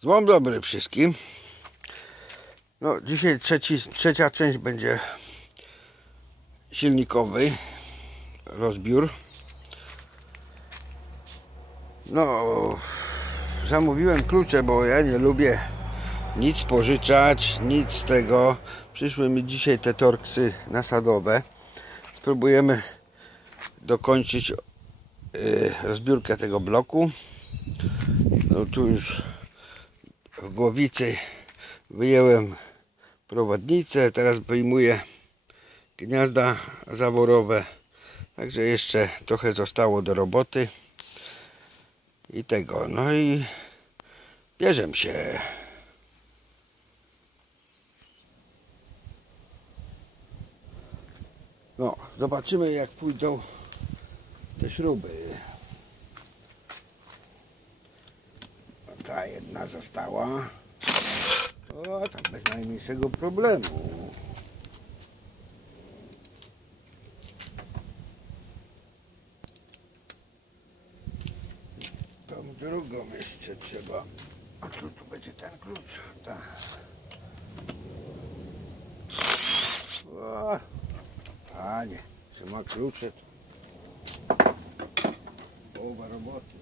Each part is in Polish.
Złom dobry wszystkim. No, dzisiaj trzeci, trzecia część będzie silnikowy rozbiór. No, zamówiłem klucze, bo ja nie lubię nic pożyczać, nic z tego. Przyszły mi dzisiaj te torksy nasadowe. Spróbujemy dokończyć y, rozbiórkę tego bloku. No tu już głowicy wyjęłem prowadnicę, teraz wyjmuję gniazda zaworowe. Także jeszcze trochę zostało do roboty i tego. No i bierzem się. No, zobaczymy jak pójdą te śruby. Ta jedna została. O, tam bez najmniejszego problemu. Tą drugą jeszcze trzeba. A tu, tu będzie ten klucz. Tak. O, panie, trzyma klucze. to Połowa roboty.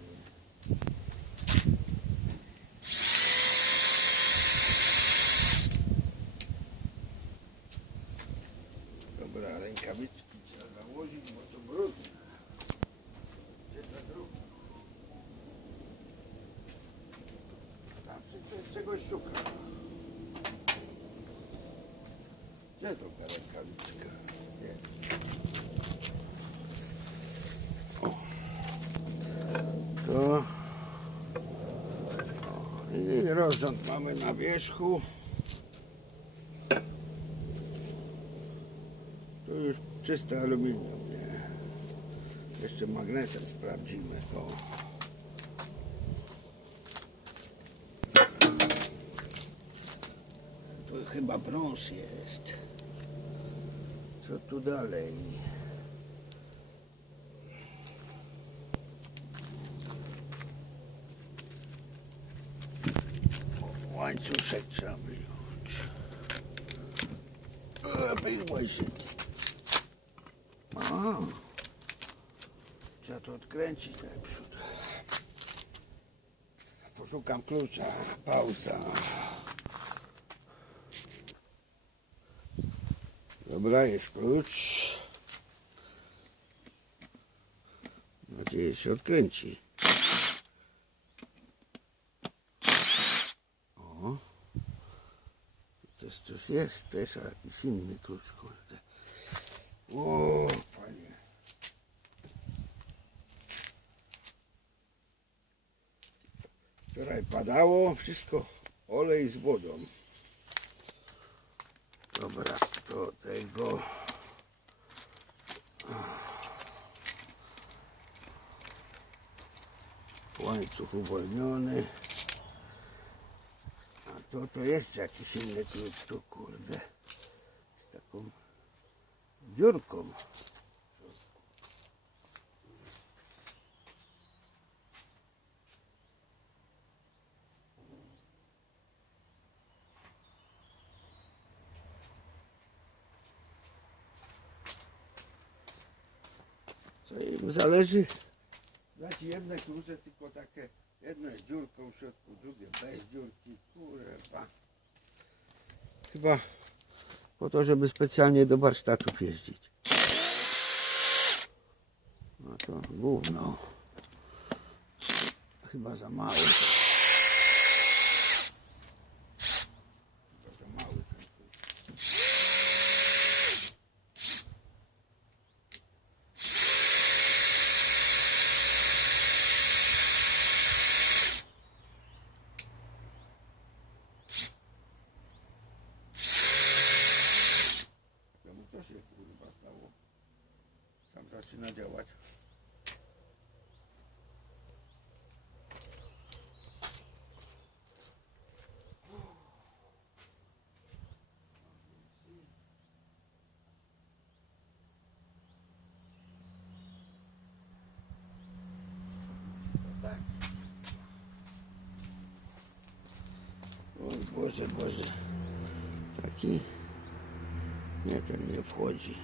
Dobra, rękawiczki trzeba założyć, bo to brudne. Gdzie ta druga? Tam przecież czegoś szuka. Gdzie druga rękawiczka? Nie. O. To. O, I rozrząd mamy na wierzchu. To już czyste aluminium, nie? Jeszcze magnesem sprawdzimy to. To chyba brąz jest. Co tu dalej? O, Łańcuszek trzeba wyjąć. E, Wyjmaj się ty. A, trzeba to odkręcić najprzód. Poszukam klucza. Pauza. Dobra, jest klucz. Mam nadzieję, się odkręci. O. Też coś jest, też jakiś inny klucz, kurde. O, panie. Wczoraj padało, wszystko olej z wodą. Dobra, do tego. Łańcuch uwolniony. A to to jeszcze jakiś inny klucz tu, kurde. Z taką dziurką. Co im zależy dać jedne klucze, tylko takie jedne z dziurką w środku, drugie bez dziurki, kurwa. Chyba po to, żeby specjalnie do warsztatów jeździć. No to gówno. Chyba za mały. Chyba za mały ten klucz. Czemu to się kurwa stało? Sam zaczyna działać. Boże, Boże. Taki. Nie, ten nie wchodzi.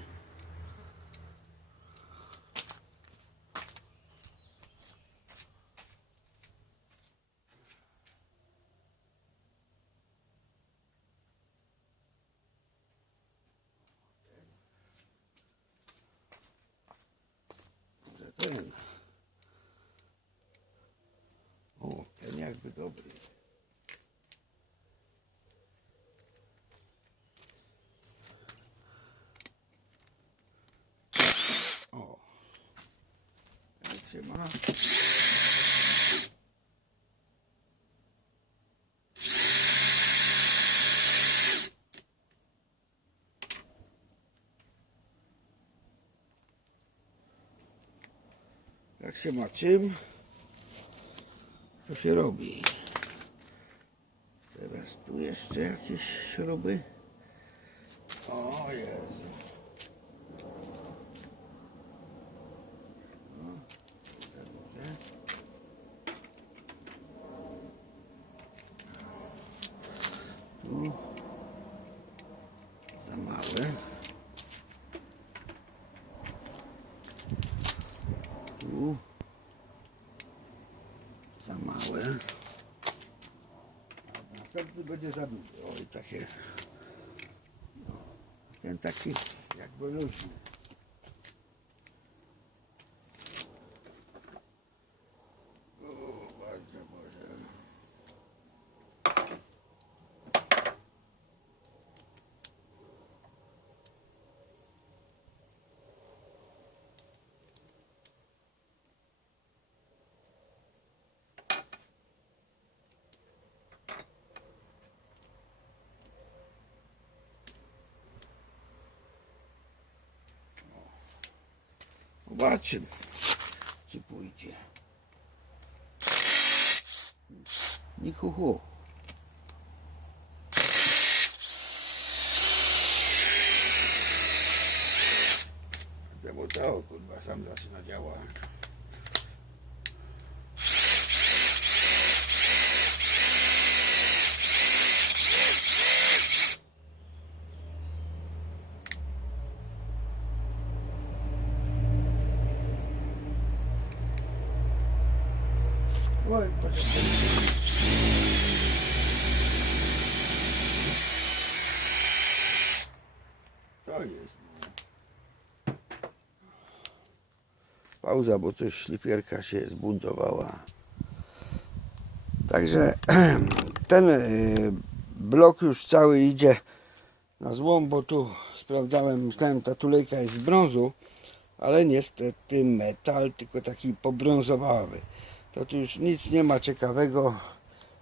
Może ten. O, ten jakby dobry. O. Jak się ma? Czym, to się robi. Teraz tu jeszcze jakieś śruby. O Jezu. No, za duże. Tu małe. Tu za małe. A Następny będzie za duży. Oj, takie. No, ten taki jakby luźny. O, bardzo Boże. Zobaczymy, czy pójdzie. Nie hu. Temu kurwa, sam zaczyna działać. Oj. To jest. Pauza, bo coś szlifierka się zbuntowała. Także ten y, blok już cały idzie na złom, bo tu sprawdzałem, myślałem ta tulejka jest z brązu, ale niestety metal, tylko taki pobrązowały. To tu już nic nie ma ciekawego,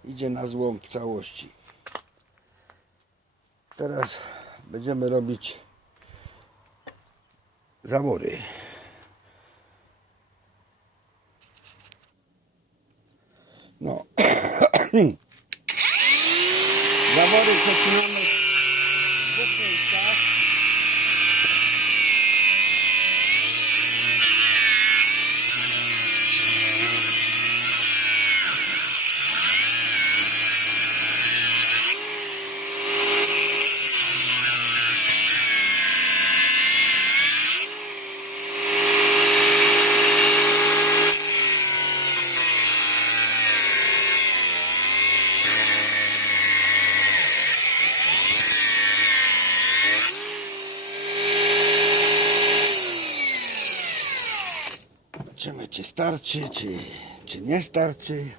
idzie na złom w całości. Teraz będziemy robić zawory. No. zawory w dwóch miejscach. Zobaczymy, czy starczy, czy, czy nie starczy.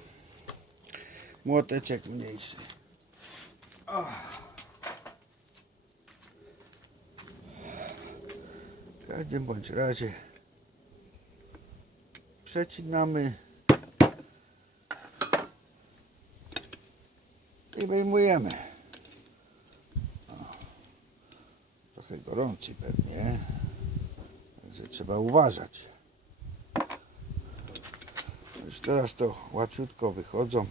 Młoteczek mniejszy. W każdym bądź razie przecinamy i wyjmujemy. Trochę gorący pewnie, także trzeba uważać. Już teraz to łatwiutko wychodzą.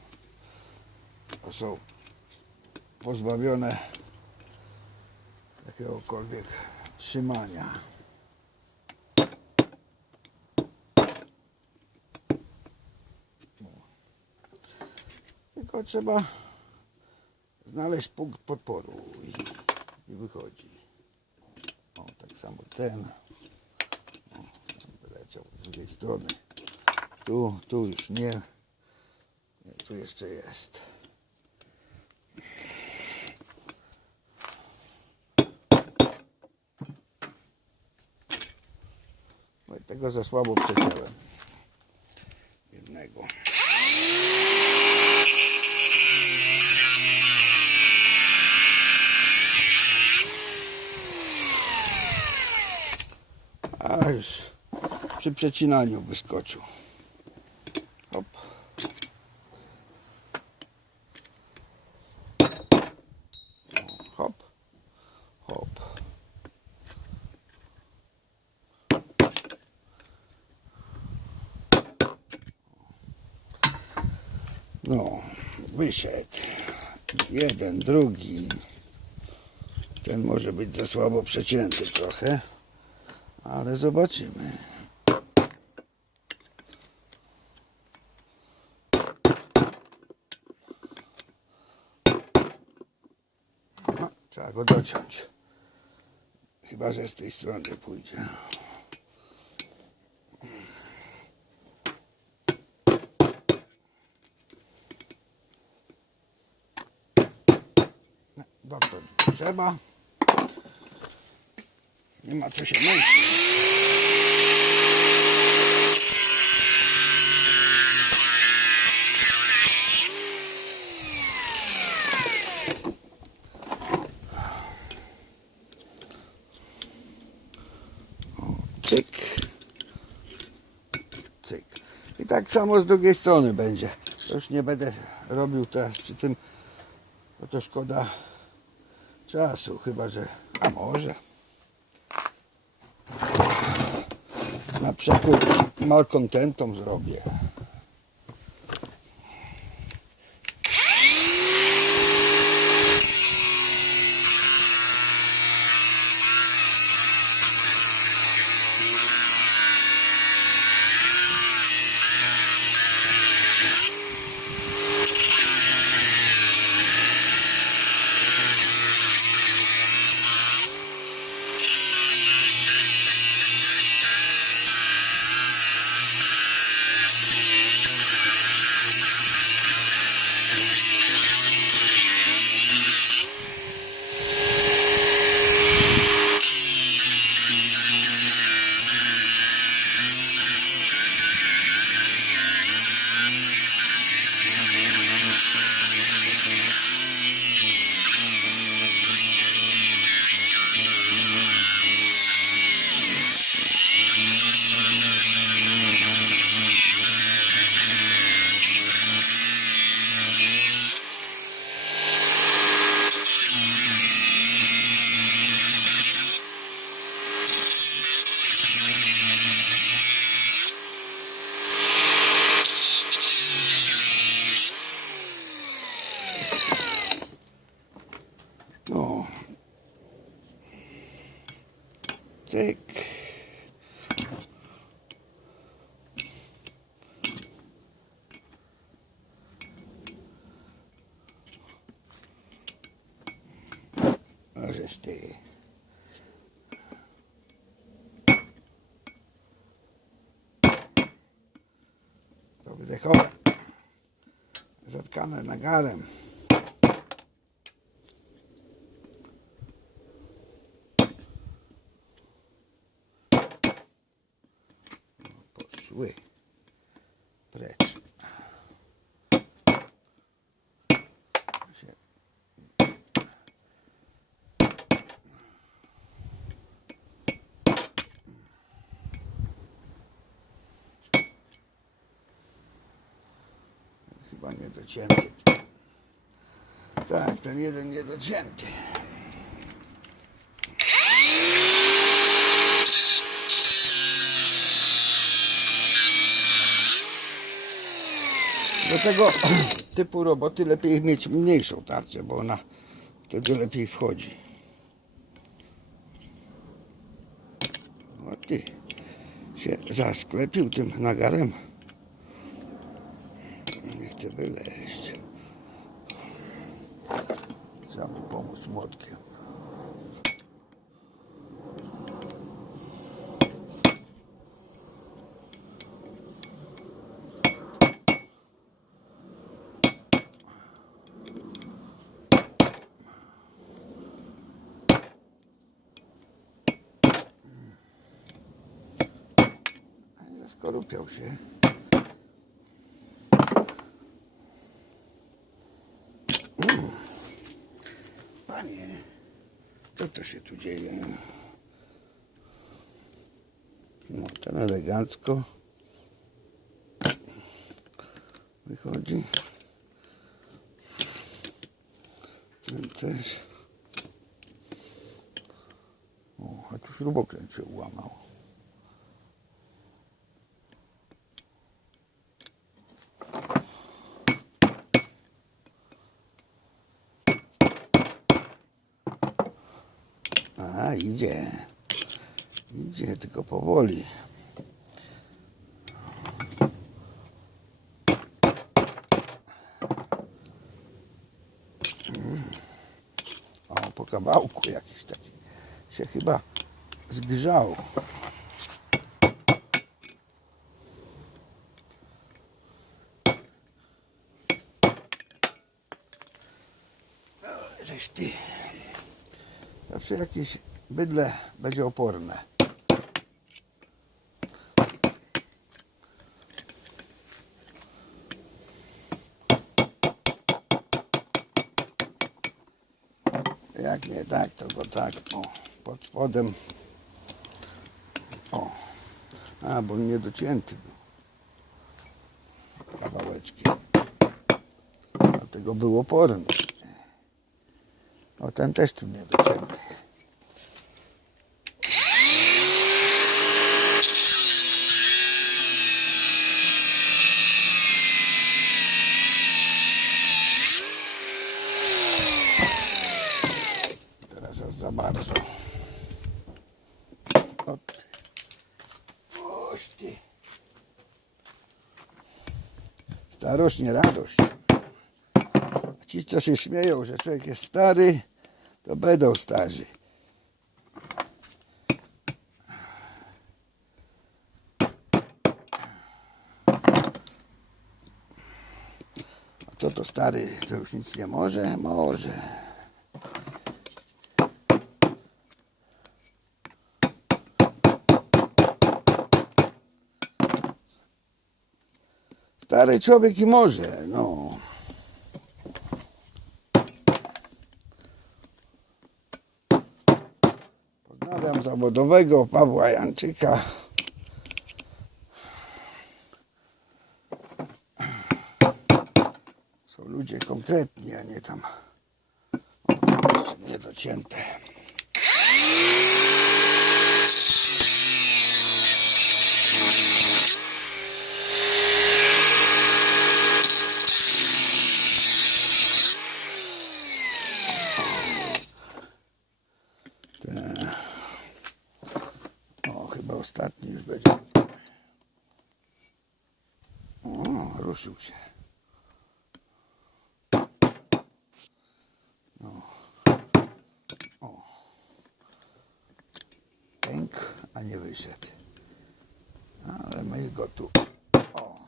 To są pozbawione jakiegokolwiek trzymania. Tylko trzeba znaleźć punkt podporu i, i wychodzi. O, tak samo ten. O, wyleciał z drugiej strony. Tu, tu już nie. tu jeszcze jest. No i tego za słabo przeciąłem. Jednego. A już przy przecinaniu wyskoczył. Hop. O, Hop. Hop. No, wyszedł. Jeden, drugi. Ten może być za słabo przecięty trochę, ale zobaczymy. No, trzeba go dociąć. Chyba, że z tej strony pójdzie. Doktor nie trzeba. Nie ma co się męczyć. Tak samo z drugiej strony będzie. Już nie będę robił teraz przy tym, bo to szkoda czasu, chyba że. A może. Na przekór malkontentom zrobię. No. Cyk. Możesz ty. To wydechowe. Zatkane nagarem. poszły precz. Się- Chyba niedocięty. Tak, ten jeden niedocięty. Do tego typu roboty lepiej mieć mniejszą tarczę, bo ona wtedy lepiej wchodzi. O ty się zasklepił tym nagarem. Nie chce wyleźć. Skorupiał się. Mm. Panie, co to się tu dzieje? No, ten elegancko wychodzi. Ten też. O, a tu śrubokręt się ułamał. Idzie. Idzie, tylko powoli. O, po kawałku jakiś taki się chyba zgrzał. Jakieś bydle będzie oporne. Jak nie tak, to go tak, o, pod spodem. O, a, bo nie docięty był. Kawałeczki. Dlatego był oporny. O, ten też tu nie za bardzo. Starość nie radość. Ci, co się śmieją, że człowiek jest stary, to będą starzy. A co to stary, to już nic nie może? Może. Stary człowiek i może, no. Pozdrawiam zawodowego Pawła Janczyka. Są ludzie konkretni, a nie tam o, jeszcze niedocięte. O, chyba ostatni już będzie. O, ruszył się. No. O. Pęk, a nie wyszedł. Ale my go tu. O.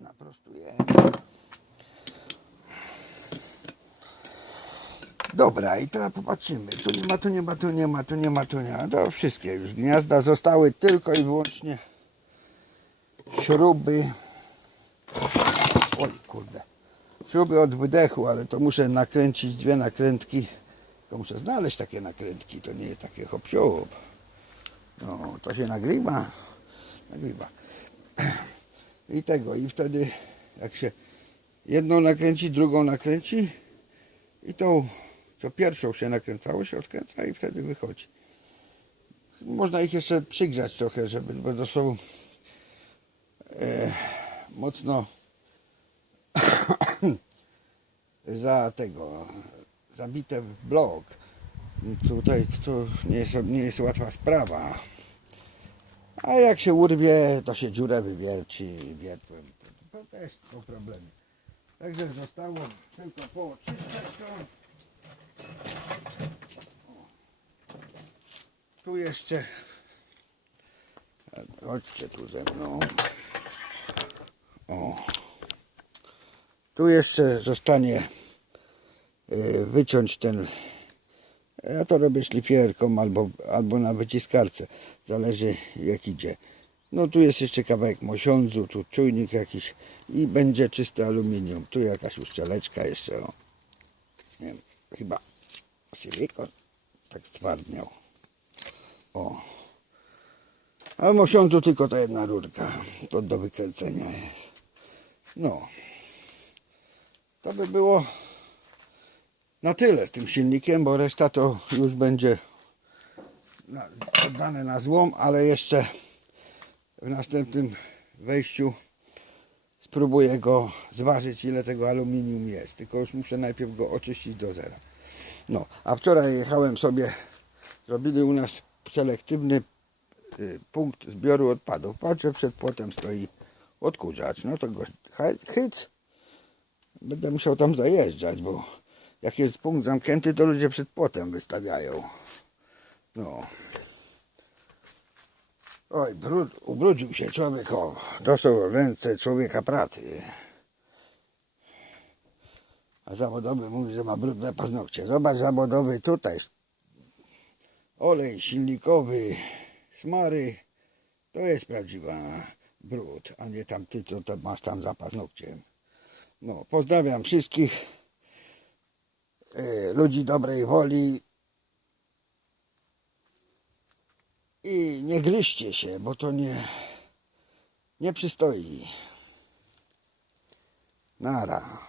Naprostujemy. Dobra, i teraz popatrzymy. Tu nie ma, tu nie ma, tu nie ma, tu nie ma, tu nie ma. To wszystkie już gniazda zostały tylko i wyłącznie śruby. Oj, kurde. Śruby od wydechu, ale to muszę nakręcić dwie nakrętki. Tylko muszę znaleźć takie nakrętki, to nie jest takie hop. No, to się nagrywa. Nagrywa. I tego, i wtedy jak się jedną nakręci, drugą nakręci i tą, co pierwszą się nakręcało, się odkręca i wtedy wychodzi. Można ich jeszcze przygrzać trochę, żeby, bo to są e, mocno za tego, zabite w blok. Tutaj to nie jest, nie jest łatwa sprawa. A jak się urwie, to się dziurę wywierci wiertłem. To, to też są problemy. Także zostało tylko pooczyszczać to. Tu jeszcze. Chodźcie tu ze mną. O. Tu jeszcze zostanie y, wyciąć ten. Ja to robię szlifierką albo, albo na wyciskarce. Zależy jak idzie. No tu jest jeszcze kawałek mosiądzu, tu czujnik jakiś i będzie czysty aluminium. Tu jakaś uszczeleczka jeszcze. O. Nie wiem, chyba silikon tak stwardniał. O. A w mosiądzu tylko ta jedna rurka. To do wykręcenia jest. No. To by było na tyle z tym silnikiem, bo reszta to już będzie na, oddane na złom, ale jeszcze w następnym wejściu spróbuję go zważyć, ile tego aluminium jest. Tylko już muszę najpierw go oczyścić do zera. No, a wczoraj jechałem sobie, zrobili u nas selektywny y, punkt zbioru odpadów. Patrzę, przed płotem stoi odkurzacz. No to go hy- hyc. Będę musiał tam zajeżdżać, bo jak jest punkt zamknięty, to ludzie przed płotem wystawiają. No. Oj, brud, ubrudził się człowiek, o, dostał w ręce człowieka pracy. A zawodowy mówi, że ma brudne paznokcie. Zobacz, zawodowy tutaj. Olej silnikowy, smary. To jest prawdziwa brud, a nie tam ty, co to masz tam za paznokciem. No, pozdrawiam wszystkich e, ludzi dobrej woli i nie gryźcie się, bo to nie, nie przystoi. Nara.